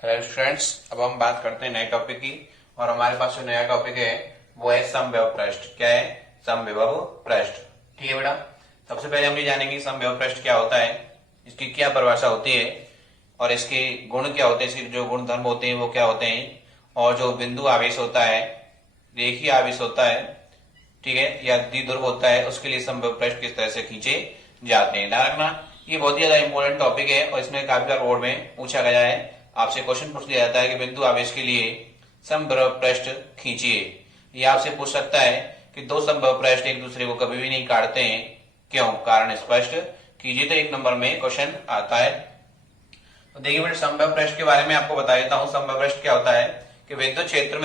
Hello students, अब हम बात करते हैं नए टॉपिक की। और हमारे पास जो नया टॉपिक है वो है समविभव पृष्ठ। क्या है? समविभव पृष्ठ। ठीक है बेटा, सबसे पहले हम ये जानेंगे समविभव पृष्ठ क्या होता है, इसकी क्या परिभाषा होती है और इसके गुण क्या होते हैं, इसके जो गुण धर्म होते हैं वो क्या होते हैं, और जो बिंदु आवेश होता है, रेखीय आवेश होता है, ठीक है, या द्विध्रुव होता है, उसके लिए समविभव पृष्ठ किस तरह से खींचे जाते हैं। ध्यान रखना, ये बहुत ही ज्यादा इंपॉर्टेंट टॉपिक है और इसमें काफी बार बोर्ड में पूछा गया है। आपसे क्वेश्चन पूछ लिया जाता है कि बिंदु आवेश के लिए समविभव पृष्ठ खींचिए। ये आपसे पूछ सकता है कि दो समविभव पृष्ठ एक दूसरे को कभी भी नहीं काटते हैं, क्यों? कारण स्पष्ट कीजिए, तो एक नंबर में क्वेश्चन आता है। तो देखिए बेटा, समविभव पृष्ठ के बारे में आपको बता देता हूं। समविभव पृष्ठ क्या होता है कि विद्युत क्षेत्र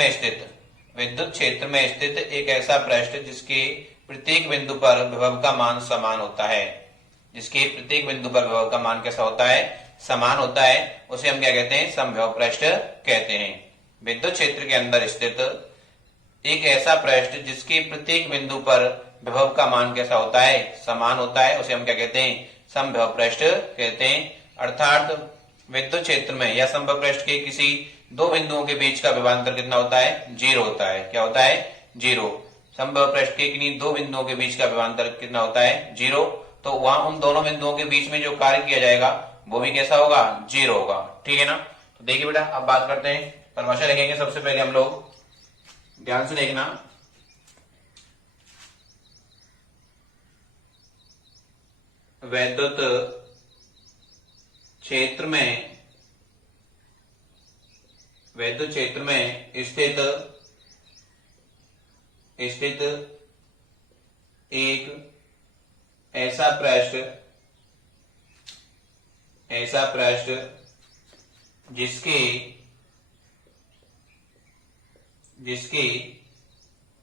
में स्थित एक ऐसा पृष्ठ जिसके प्रत्येक बिंदु पर विभव का मान समान होता है। जिसके प्रत्येक बिंदु पर विभव का मान कैसा होता है? समान होता है। उसे हम क्या कहते हैं? समविभव पृष्ठ कहते हैं। विद्युत क्षेत्र के अंदर स्थित एक ऐसा पृष्ठ जिसके प्रत्येक बिंदु पर विभव का मान कैसा होता है? समान होता है, उसे हम क्या कहते हैं? समविभव पृष्ठ कहते हैं। अर्थात विद्युत क्षेत्र में या समविभव पृष्ठ के किसी दो बिंदुओं के बीच का विभवांतर कितना होता है? जीरो होता है। क्या होता है? जीरो। समविभव पृष्ठ के किन्हीं दो बिंदुओं के बीच का विभवांतर कितना होता है? जीरो। तो वहां उन दोनों बिंदुओं के बीच में जो कार्य किया जाएगा वो भी कैसा होगा? जीरो होगा। ठीक है ना? तो देखिए बेटा, अब बात करते हैं, परिभाषा लिखेंगे। सबसे पहले हम लोग ध्यान से देखना, वैद्युत क्षेत्र में स्थित एक ऐसा पृष्ठ जिसके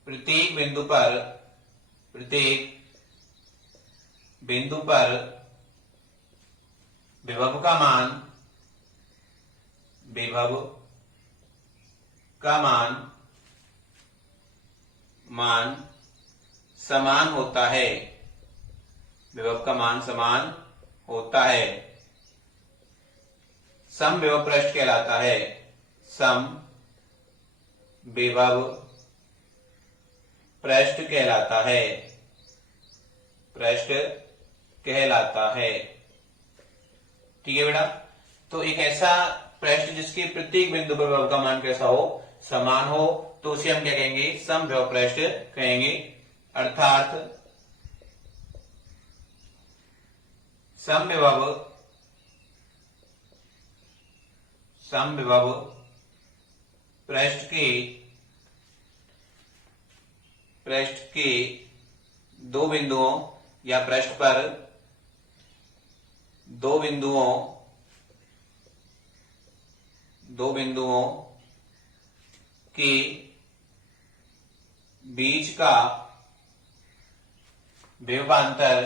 प्रत्येक बिंदु पर विभव का मान समान होता है। विभव का मान समान होता है, समविभव पृष्ठ कहलाता है। समविभव पृष्ठ कहलाता है। ठीक है बेटा, तो एक ऐसा पृष्ठ जिसके प्रत्येक बिंदु पर विभव का मान कैसा हो? समान हो, तो उसे हम क्या कहेंगे? समविभव पृष्ठ कहेंगे। अर्थात समविभव पृष्ठ के दो बिंदुओं या पृष्ठ पर दो बिंदुओं के बीच का विभवांतर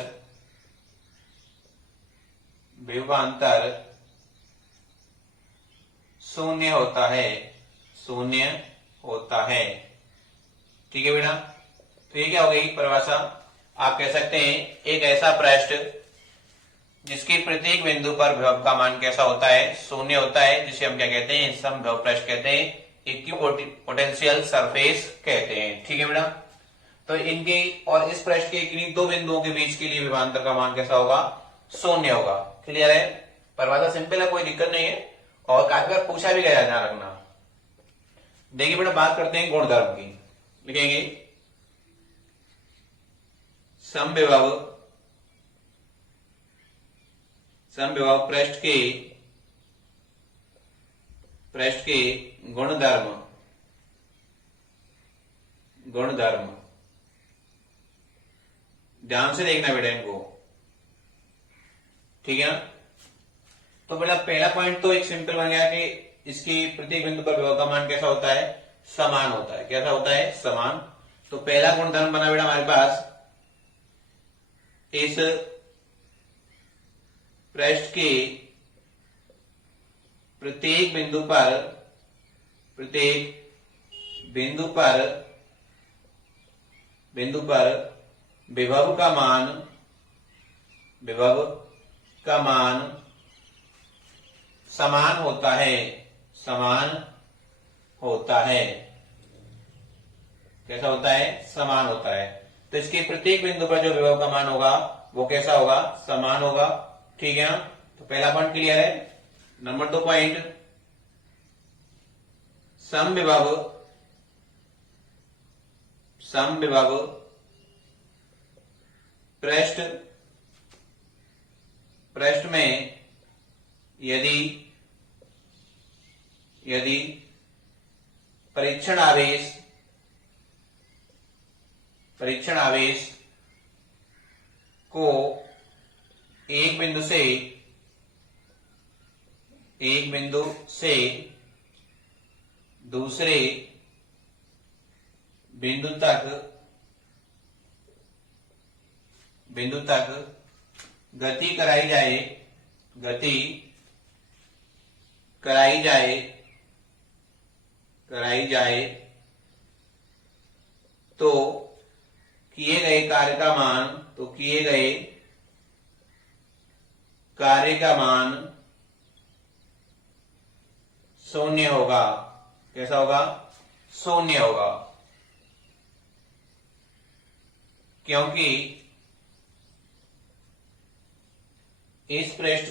शून्य होता है। ठीक है बेटा, तो ये क्या हो गई परिभाषा? आप कह सकते हैं एक ऐसा पृष्ठ जिसके प्रत्येक बिंदु पर विभव का मान कैसा होता है? शून्य होता है, जिसे हम क्या कहते हैं? समविभव पृष्ठ कहते हैं, इक्विपोटेंशियल सरफेस कहते हैं। ठीक है बेटा, तो इनके और इस पृष्ठ के किन्हीं दो बिंदुओं के बीच के लिए विभवांतर का मान कैसा होगा? शून्य होगा। क्लियर है? परिभाषा सिंपल है, कोई दिक्कत नहीं है और काफी बार पूछा भी गया है, ध्यान रखना। देखिए बेटा, बात करते हैं गुणधर्म की। लिखेंगे समविभव पृष्ठ के गुणधर्म। ध्यान से देखना बेटा इनको, ठीक है ना? तो बेटा पहला पॉइंट तो एक सिंपल बन गया कि इसकी प्रत्येक बिंदु पर विभव का मान कैसा होता है? समान होता है। कैसा होता है? समान। तो पहला गुणधर्म बना बेटा हमारे पास, इस पृष्ठ के प्रत्येक बिंदु पर विभव का मान समान होता है। समान होता है। कैसा होता है? समान होता है। तो इसके प्रत्येक बिंदु पर जो विभव का मान होगा वो कैसा होगा? समान होगा। ठीक है ना? तो पहला पॉइंट क्लियर है। नंबर 2 पॉइंट, समविभव पृष्ठ में यदि परीक्षण आवेश को एक बिंदु से दूसरे बिंदु तक गति कराई जाए तो किए गए कार्य का मान शून्य होगा। कैसा होगा? शून्य होगा। क्योंकि इस पृष्ठ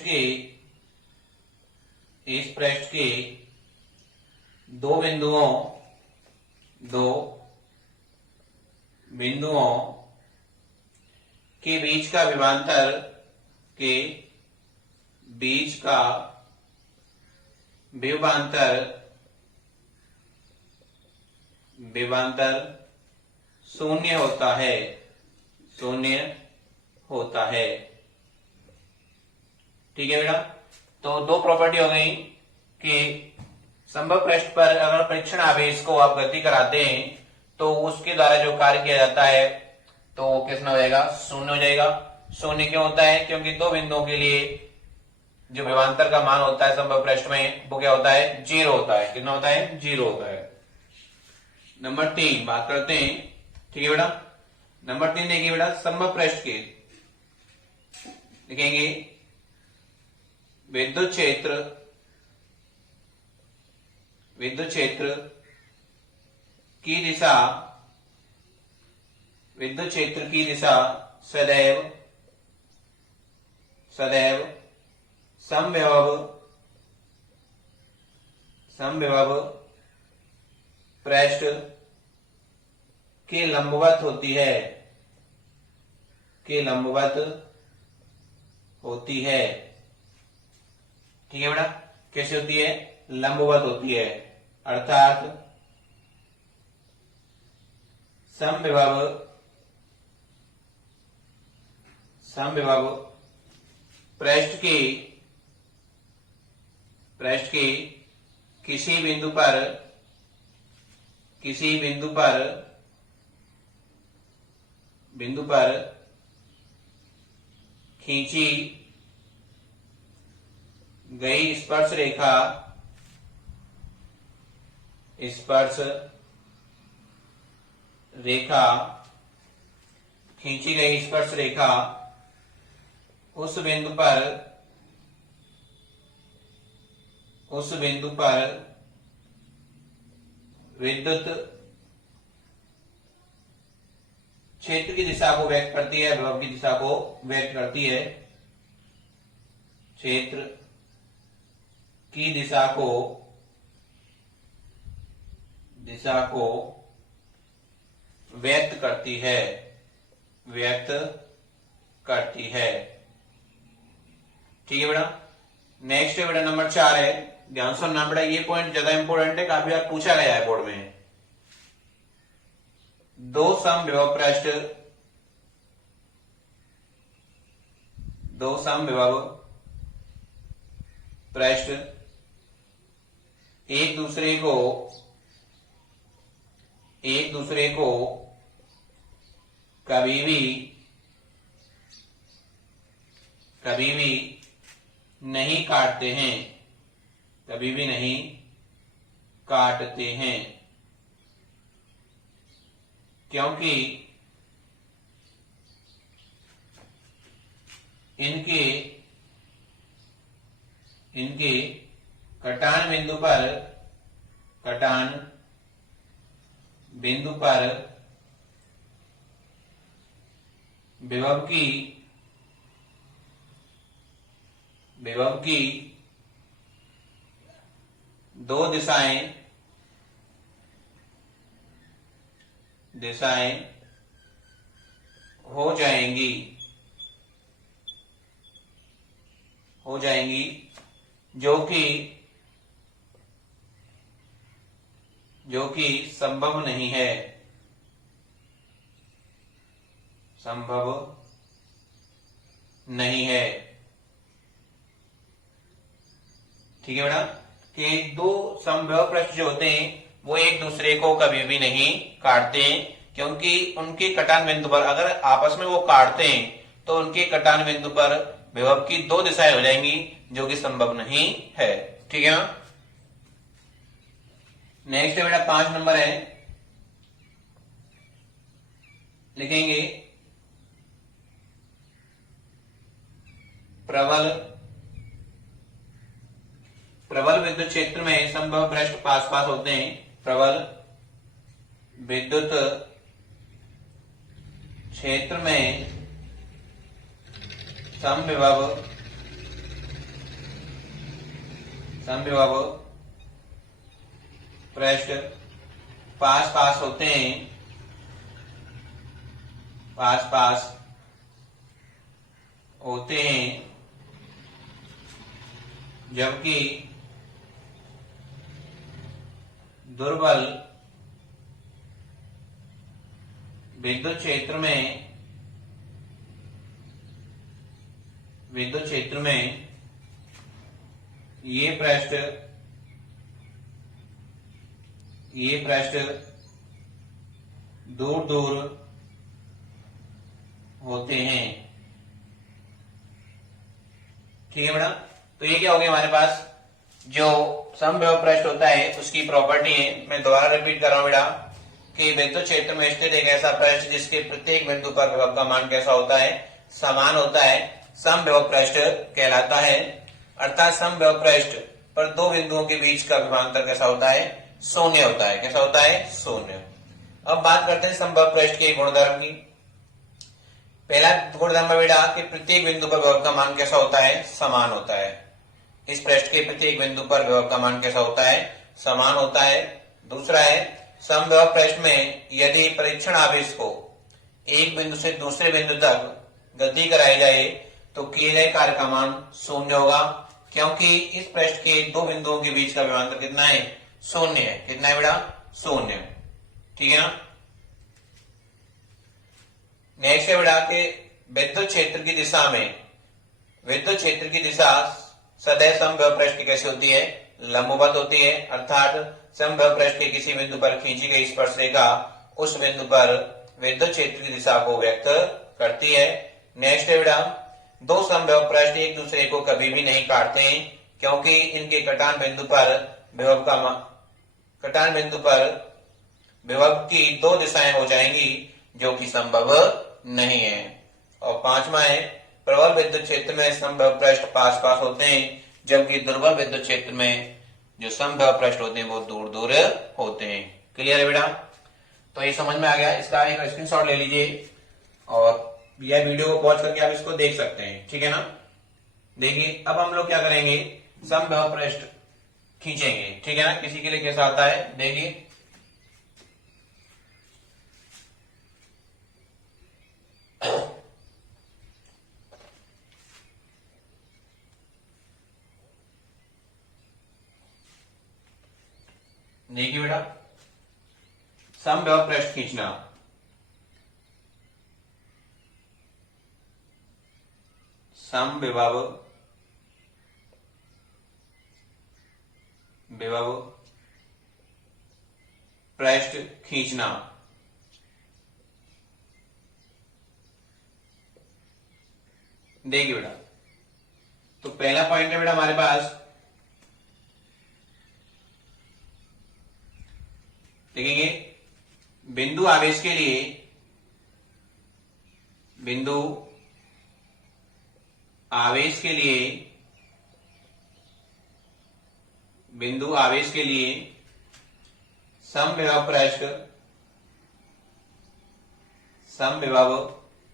के दो बिंदुओं के बीच का विभवांतर शून्य होता है। ठीक है बेटा? तो दो प्रॉपर्टी हो गई कि संभव पृष्ठ पर अगर परीक्षण आवेश को आप गति कराते हैं तो उसके द्वारा जो कार्य किया जाता है तो वो कितना हो जाएगा? शून्य हो जाएगा। शून्य क्यों होता है? क्योंकि दो बिंदुओं के लिए जो विभवांतर का मान होता है संभव पृष्ठ में वो क्या होता है? 0 होता है। कितना होता है? 0 होता है। नंबर 3 बात करते हैं। ठीक है बेटा? नंबर 3 देखिए बेटा, संभव पृष्ठ के लिखेंगे विद्युत क्षेत्र की दिशा सदैव समविभव पृष्ठ के लंबवत होती है। ठीक है बेटा? कैसे होती है? लंबवत होती है। अर्थात समविभव पृष्ठ के किसी बिंदु पर खींची गई स्पर्श रेखा उस बिंदु पर विद्युत क्षेत्र की दिशा को व्यक्त करती है, विभव की दिशा को व्यक्त करती है। क्षेत्र की दिशा को व्यक्त करती है। ठीक है बेटा? नेक्स्ट है बेटा नंबर 4 है। ध्यान सुनना बेटा, ये पॉइंट ज्यादा इंपॉर्टेंट है, काफी बार पूछा गया है बोर्ड में। दो समविभव पृष्ठ एक दूसरे को कभी भी नहीं काटते हैं। क्योंकि इनके कटान बिंदु पर विभव की दो दिशाएं हो जाएंगी जो कि संभव नहीं है, ठीक है बेटा। कि दो समविभव पृष्ठ जो होते हैं वो एक दूसरे को कभी भी नहीं काटते हैं, क्योंकि उनके कटान बिंदु पर अगर आपस में वो काटते हैं तो उनके कटान बिंदु पर विभव की दो दिशाएं हो जाएंगी जो कि संभव नहीं है, ठीक है ना। नेक्स्ट है बेटा 5 नंबर है, लिखेंगे प्रबल विद्युत क्षेत्र में समविभव पृष्ठ पास पास होते हैं। प्रबल विद्युत क्षेत्र में समविभव पृष्ठ पास पास होते हैं, जबकि दुर्बल विद्युत क्षेत्र में ये पृष्ठ दूर दूर होते हैं, ठीक है बेटा। तो ये क्या हो गया हमारे पास जो समविभव पृष्ठ होता है उसकी प्रॉपर्टी है। मैं दोबारा रिपीट कर रहा हूं बेटा कि विद्युत क्षेत्र में स्थित एक ऐसा पृष्ठ जिसके प्रत्येक बिंदु पर विभव का मान कैसा होता है, समान होता है, समविभव पृष्ठ कहलाता है। अर्थात समविभव पृष्ठ पर दो बिंदुओं के बीच का विभवांतर कैसा होता है, शून्य होता है। कैसा होता है, शून्य। अब बात करते हैं समविभव पृष्ठ के गुणधर्म की। पहला गुणधर्म बेटा कि प्रत्येक बिंदु पर विभव का मान कैसा होता है, समान होता है। इस पृष्ठ के प्रत्येक बिंदु पर विभव का मान कैसा होता है, समान होता है। दूसरा है समविभव पृष्ठ में यदि परीक्षण आवेश को एक बिंदु से दूसरे बिंदु तक गति कराई जाए तो किए गए कार्य का मान शून्य होगा, क्योंकि इस पृष्ठ के दो बिंदुओं के बीच का विभवांतर कितना है, शून्य है। कितना है बेटा, शून्य, ठीक है ना। नेक्स्ट है बेटा कि विद्युत क्षेत्र की दिशा सदैव समविभव पृष्ठ की कैसी होती है, लंबवत होती है। अर्थात समविभव पृष्ठ के किसी बिंदु पर खींची गई स्पर्शरेखा उस बिंदु पर विद्युत क्षेत्र की दिशा को व्यक्त करती है। नेक्स्ट है बेटा दो समविभव पृष्ठ एक दूसरे को कभी भी नहीं काटते हैं, क्योंकि इनके कटान बिंदु पर विभव की दो दिशाएं हो जाएंगी जो कि संभव नहीं है। और पांचवा है प्रबल विद्युत क्षेत्र में समविभव पृष्ठ पास पास होते हैं, जबकि दुर्बल विद्युत क्षेत्र में जो समविभव पृष्ठ होते हैं वो दूर दूर होते हैं। क्लियर है बेटा। तो ये समझ में आ गया। इसका एक स्क्रीनशॉट ले लीजिए और यह वीडियो को पॉज करके आप इसको देख सकते हैं, ठीक है ना। देखिए अब हम लोग क्या करेंगे, समविभव पृष्ठ खींचेंगे, ठीक है ना। किसी के लिए कैसा आता है, देखिए देखिए बेटा समविभव पृष्ठ खींचना, समविभव पृष्ठ खींचना। देखिए बेटा तो पहला पॉइंट है बेटा हमारे पास, देखेंगे बिंदु आवेश के लिए बिंदु आवेश के लिए समविभव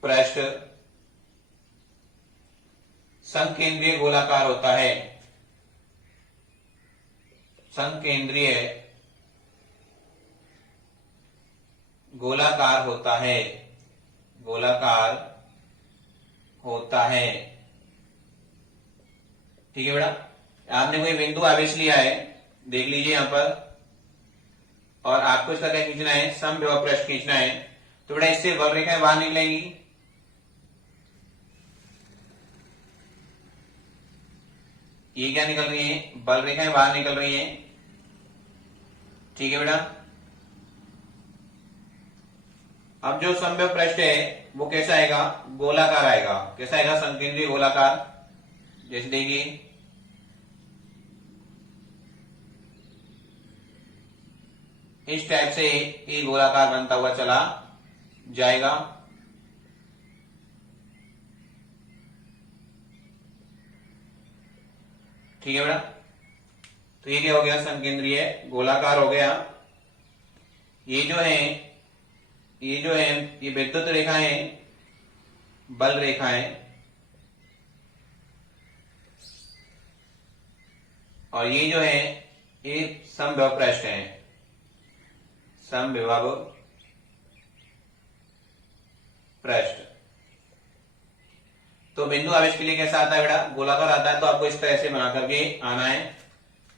पृष्ठ संकेंद्रीय गोलाकार होता है। संकेंद्रीय गोलाकार होता है। ठीक है बेटा, आपने कोई बिंदु आवेश लिया है, देख लीजिए यहां पर, और आपको इसका क्या खींचना है, समविभव पृष्ठ खींचना है। तो बेटा इससे बल रेखाएं बाहर निकलेंगी। ये क्या निकल रही है, बल रेखाएं बाहर निकल रही हैं। ठीक है बेटा, अब जो समविभव पृष्ठ है वो कैसा आएगा, गोलाकार आएगा। कैसा आएगा, संकेंद्रीय गोलाकार। जैसे देखिए इस टाइप से ये गोलाकार बनता हुआ चला जाएगा। ठीक है बेटा, तो ये क्या हो गया, संकेंद्रीय गोलाकार हो गया। ये जो है ये विद्युत रेखाएं, बल रेखाएं, और ये जो है ये समविभव पृष्ठ है। समविभव पृष्ठ। तो बिंदु आवेश के लिए कैसा आता है बेटा, गोलाकार आता है। तो आपको इस तरह से बना करके आना है।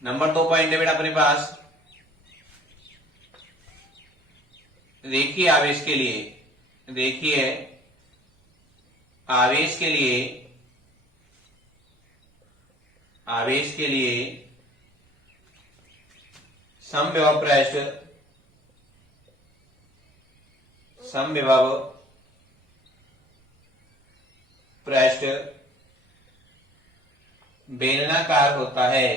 नंबर 2 पॉइंट है बेटा अपने पास, रेखीय आवेश के लिए, रेखीय आवेश के लिए समविभव पृष्ठ बेलनाकार होता है।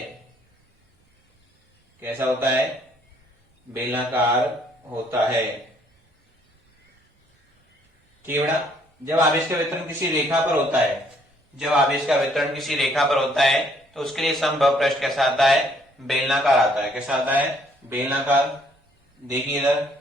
कैसा होता है, बेलनाकार होता है। ठीक है बेटा, जब आवेश का वितरण किसी रेखा पर होता है, तो उसके लिए समविभव पृष्ठ कैसा आता है, बेलनाकार आता है। कैसा आता है, बेलनाकार। देखिए इधर,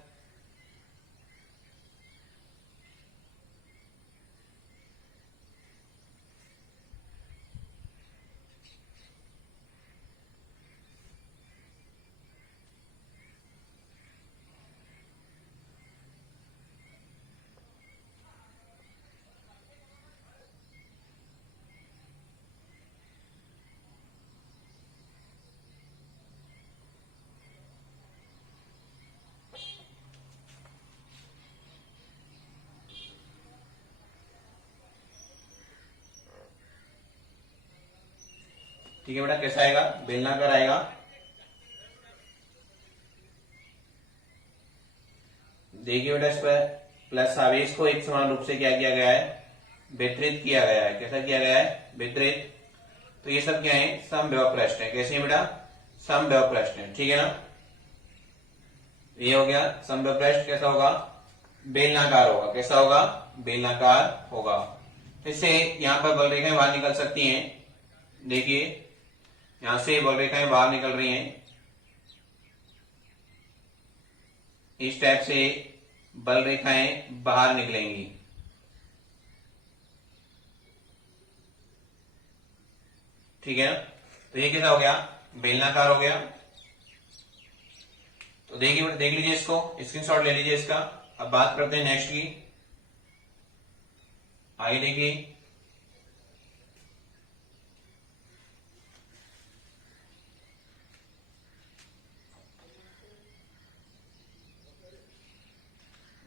ठीक है बेटा, कैसा आएगा, बेलनाकार आएगा। देखिए बेटा, इस पर प्लस आवेश को एक समान रूप से क्या किया गया है, वितरित किया गया है। कैसा किया गया है, वितरित। तो ये सब क्या है, समविभव पृष्ठ है। कैसे है बेटा, समविभव पृष्ठ है। ठीक है ना, ये हो गया समविभव पृष्ठ। कैसा होगा, बेलनाकार होगा। कैसा होगा, बेलनाकार होगा। इससे यहां पर बल रेखाएं बाहर निकल सकती हैं। देखिए यहां से बल रेखाएं बाहर निकल रही हैं। इस टाइप से बल रेखाएं बाहर निकलेंगी। ठीक है ना, तो ये कैसा हो गया, बेलनाकार हो गया। तो देखिए, देख लीजिए इसको, स्क्रीनशॉट ले लीजिए इसका। अब बात करते हैं नेक्स्ट की। आगे देखिए,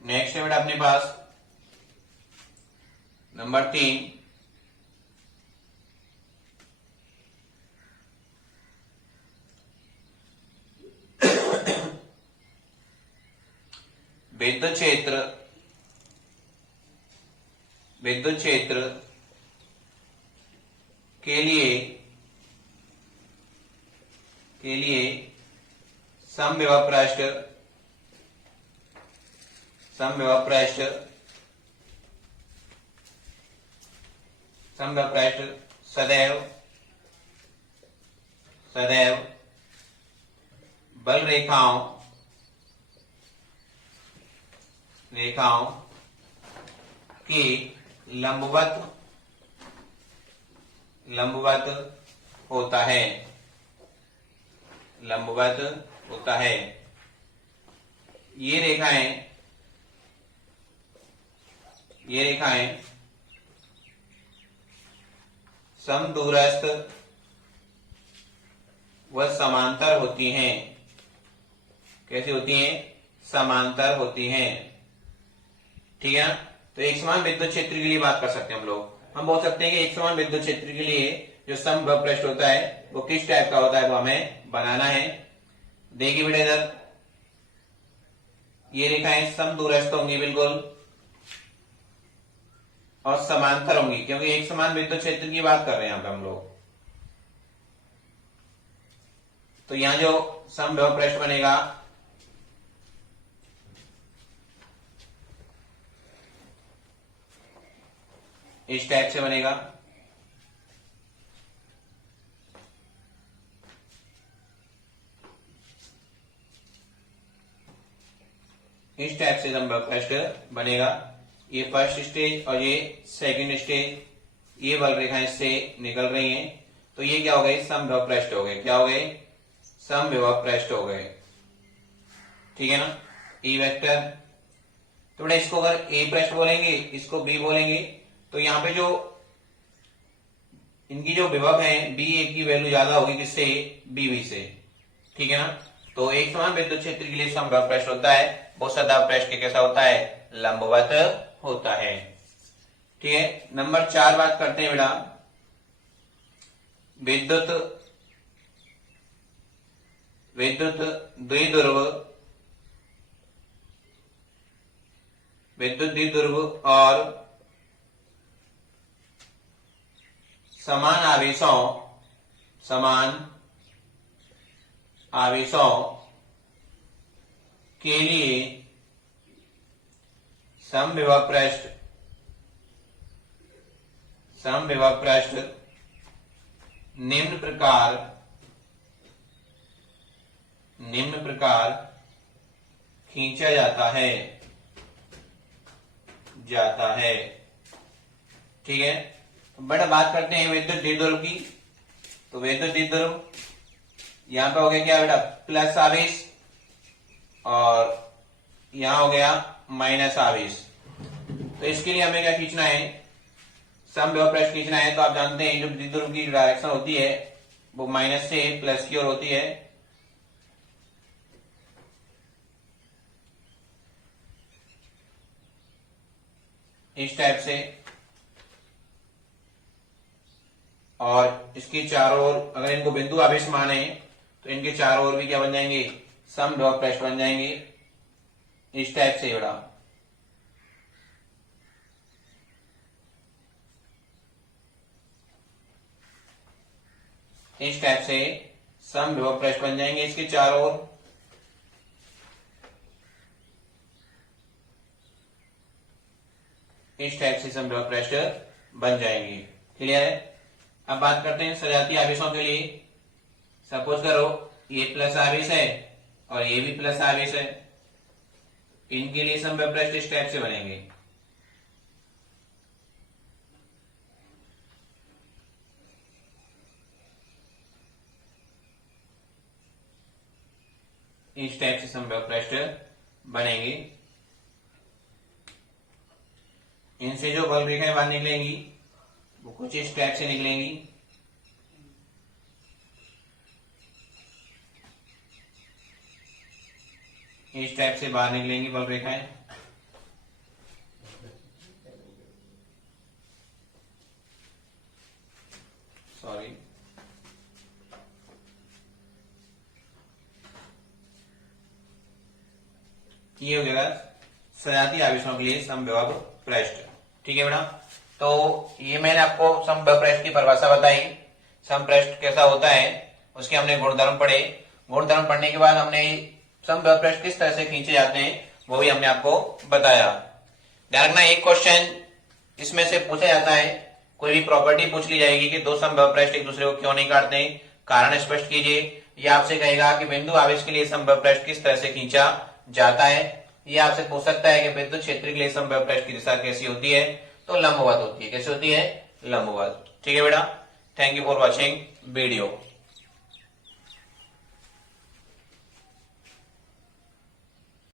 नेक्स्ट है बेटा अपने पास नंबर 3, विद्युत क्षेत्र के लिए समविभव पृष्ठ सदैव बल रेखाओं के लंबवत होता है। ये रेखाएं समदूरस्थ व समांतर होती हैं। कैसी होती हैं? समांतर होती हैं। ठीक है ना? तो एक समान विद्युत क्षेत्र के लिए बात कर सकते हैं हम बोल सकते हैं कि एक समान विद्युत क्षेत्र के लिए जो समविभव पृष्ठ होता है वो किस टाइप का होता है, वो हमें बनाना है। देखिए बेटा इधर ये रेखाएं समदूरस्थ होंगी बिल्कुल और समांतर होंगी, क्योंकि एक समान विद्युत क्षेत्र की बात कर रहे हैं यहाँ पे हम लोग। तो यहां जो समविभव पृष्ठ बनेगा इस टाइप से बनेगा। इस टाइप से समविभव पृष्ठ बनेगा। ये फर्स्ट स्टेज और ये सेकंड स्टेज, ये बल रेखाएं इससे निकल रही हैं, तो ये क्या हो गए? समविभव पृष्ठ हो गए। क्या हो गए? समविभव पृष्ठ हो गए। ठीक है ना? E vector. तो बेटा इसको अगर ए पृष्ठ बोलेंगे, इसको बी बोलेंगे, तो यहाँ पे जो इनकी जो विभव है बी ए की वैल्यू ज्यादा होगी किससे? बी बी से। ठीक है ना? तो एक समान विद्युत क्षेत्र के लिए समविभव पृष्ठ होता है वो सदैव पृष्ठ के कैसा होता है? लंबवत होता है। ठीक है। नंबर 4 बात करते हैं बेटा विद्युत द्विध्रुव और समान आवेशों के लिए समविभव पृष्ठ निम्न प्रकार खींचा जाता है। ठीक है। बड़ा बात करते हैं विद्युत द्विध्रुव की। तो विद्युत द्विध्रुव यहां पे हो गया क्या बेटा? प्लस आवेश और यहां हो गया माइनस आवेश। तो इसके लिए हमें क्या खींचना है? समविभव पृष्ठ खींचना है। तो आप जानते हैं जो द्विध्रुव की डायरेक्शन होती है वो माइनस से प्लस की ओर होती है। इस टाइप से, और इसके चारों ओर अगर इनको बिंदु आवेश माने तो इनके चारों ओर भी क्या बन जाएंगे? समविभव पृष्ठ बन जाएंगे। इस टाइप से बड़ा इस टाइप से समविभव पृष्ठ बन जाएंगे इसके चारों ओर। इस टाइप से समविभव पृष्ठ बन जाएंगे। क्लियर है? अब बात करते हैं सजातीय आवेशों के लिए। सपोज करो ये प्लस आवेश है और ये भी प्लस आवेश है, इनके लिए समविभव पृष्ठ इस टाइप से बनेंगे। इस टाइप से समविभव पृष्ठ बनेंगे। इनसे जो बल रेखाएं बाहर निकलेंगी वो कुछ इस टाइप से निकलेंगी। इस टाइप से बाहर निकलेंगी बल रेखाएं। सॉरी, ये हो गया सजातीय आवेशों के लिए समविभव पृष्ठ। ठीक है बेटा? तो ये मैंने आपको समविभव पृष्ठ की परिभाषा बताई। समपृष्ठ कैसा होता है उसके हमने गुणधर्म पढ़े। गुणधर्म पढ़ने के बाद हमने समविभव पृष्ठ किस तरह से खींचे जाते हैं वो भी हमने आपको बताया। ध्यान रखना, एक क्वेश्चन इसमें से पूछा जाता है, कोई भी प्रॉपर्टी पूछ ली जाएगी कि दो समविभव पृष्ठ एक दूसरे को क्यों नहीं काटते, कारण स्पष्ट कीजिए। ये आपसे कहेगा कि बिंदु आवेश के लिए समबाहु पृष्ठ किस तरह से खींचा जाता है। ये आपसे पूछ सकता है कि विद्युत क्षेत्र के लिए समबाहु पृष्ठ की दिशा कैसी होती है, तो लंबवत होती है। कैसी होती है? लंबवत। ठीक है बेटा, thank you for watching video.